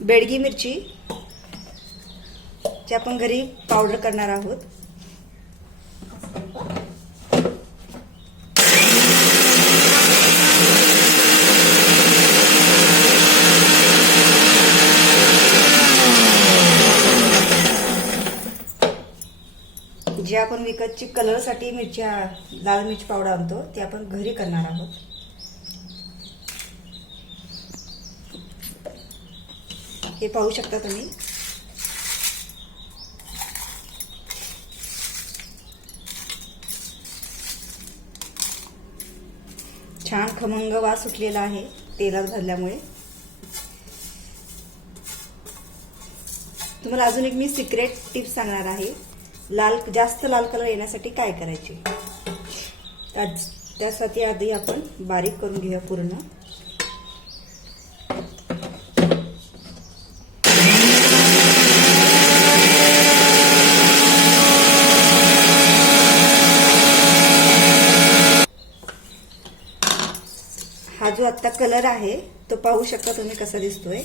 बेडगी मिरची जी आपण घरी पावडर करणार आहोत. जे आपण विकतची कलरसाठी लाल मिरची पावडर आणतो ते आपण घरी करणार आहोत. हे पाहू शकता तुम्ही. छान खमंग वास सुटलेला आहे तेलात भाजल्यामुळे. तुम्हाला अजून एक मी सिक्रेट टिप्स सांगणार आहे. जास्त लाल कलर येण्यासाठी काय करायचे. त्यासाठी आधी आपण बारीक करून घेऊया पूर्ण. हा जो आता कलर आहे तो पाहू शकता तुम्ही कसा दिसतोय.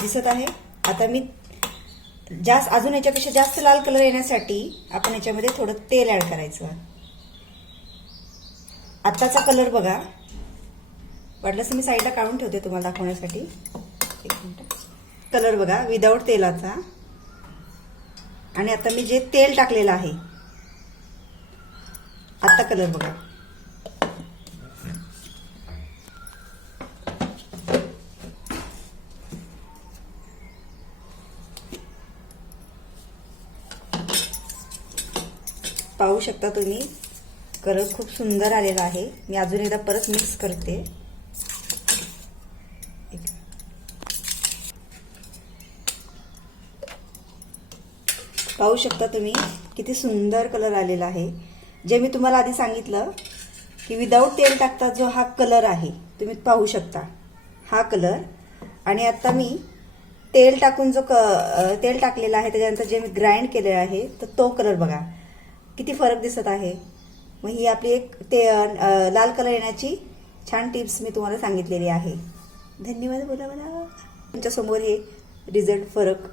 दिसत आहे. आता मी अजून याच्यापेक्षा जास्त लाल कलर येण्यासाठी आपण याच्यामध्ये थोडं तेल ऍड करायचं. आताचा कलर बघा. वाटलंच मी साईडला काढून ठेवते तुम्हाला दाखवण्यासाठी. एक मिनिट. कलर बघा विदाऊट तेलाचा. आणि आता मी जे तेल टाकलेलं आहे आता कलर बघा. पाहू शकता तुम्ही कलर खूप सुंदर आलेला आहे. मी अजून एकदा परत मिक्स करते. पाहू शकता तुम्ही किती सुंदर कलर आलेला आहे. जे मी तुम्हाला आधी सांगितलं की विदाऊट तेल टाकता जो हा कलर आहे तुम्ही पाहू शकता हा कलर. आणि आता मी तेल टाकून तेल टाकलेला आहे त्याच्यानंतर जे मी ग्राइंड केलेलं आहे तर तो कलर बघा किती फरक दिसत आहे. मग ही आपली एक लाल कलर येण्याची छान टिप्स मी तुम्हाला सांगितलेली आहे. धन्यवाद. बोला तुमच्या समोर हे रिझल्ट फरक